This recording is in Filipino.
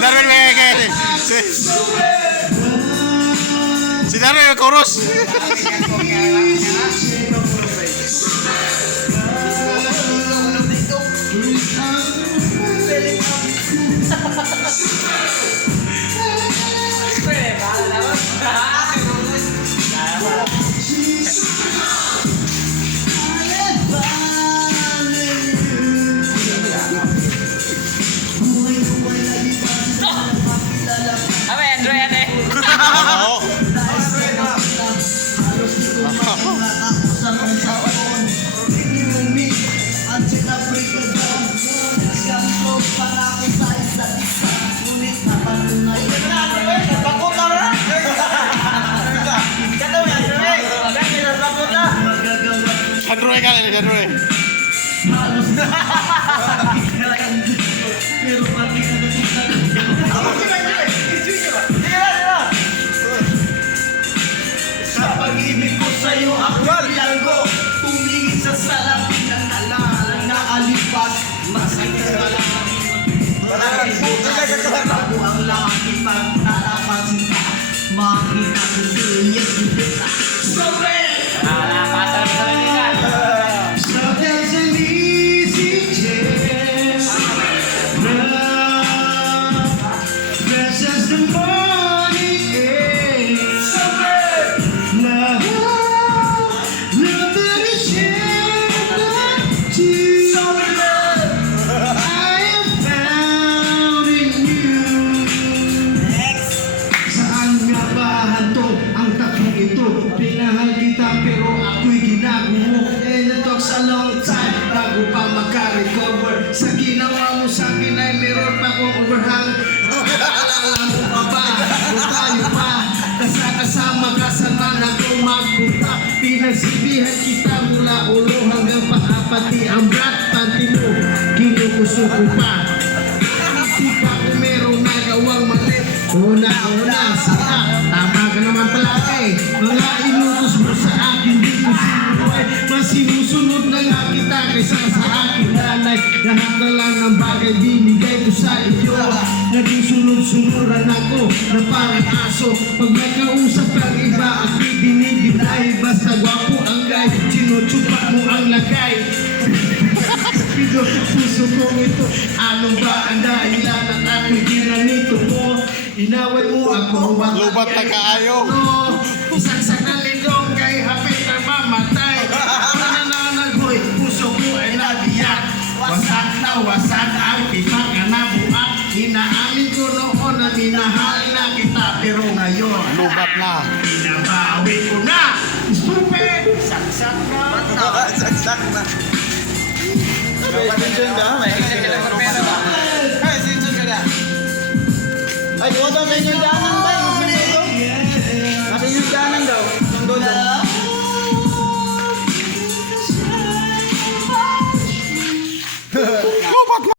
Darwin may si Darwin may chorus. Jadroy kan ini Jadroy. Sa pag-ibig ko sa'yo ako bilanggo, tumingin sa salamin ng alalang na alipas. Masakit ka lang bago ang lahat ipagtatapat sinta. Makita ko sa'yo sinta. Sobre! Pinahal kita pero ako'y ginaguho. And it talks a long time bago pa maka-recover. Sa ginawa mo sa akin ay meron pa kong overhang. Alala mo pa ba kung tayo pa kasama ka saan ako magpunta. Pinagsibihan kita mula ulo hanggang paa, pati ang brat panty mo kinukuso ko pa. Di pa ko merong nagawang mali. Una saka tama ka naman palagi. Mga inutos mo sa akin di ko sinubuhay. Mas sinusunod na nga kita kaysa sa aking nanay. Lahat na lang ng bagay binigay ko sa iyo. Naging sunod-sunuran ako na parang aso. Pag may kausap kang iba ako'y dinigil. Dahil basta gwapo ang guy, sinutsupak mo ang lagay. Pido sa puso kong ito, ano ba ang dahilan at ako'y ginanito mo? Inaway mo ako, Lubat na kaayo. Isang sanalindong kay hapit na mamatay. Nananaghoy, puso ko ay nabiyak. Wasak ang tipak na nabuak. Inaamin ko noon na minahal na kita, pero ngayon Lubat na. pinabawi ko na. Stupid! Saksak na. Saksak na. Sinsun ka? May pera ba? Sinsun ka na. Ay, buwan daw sa inyo dyan.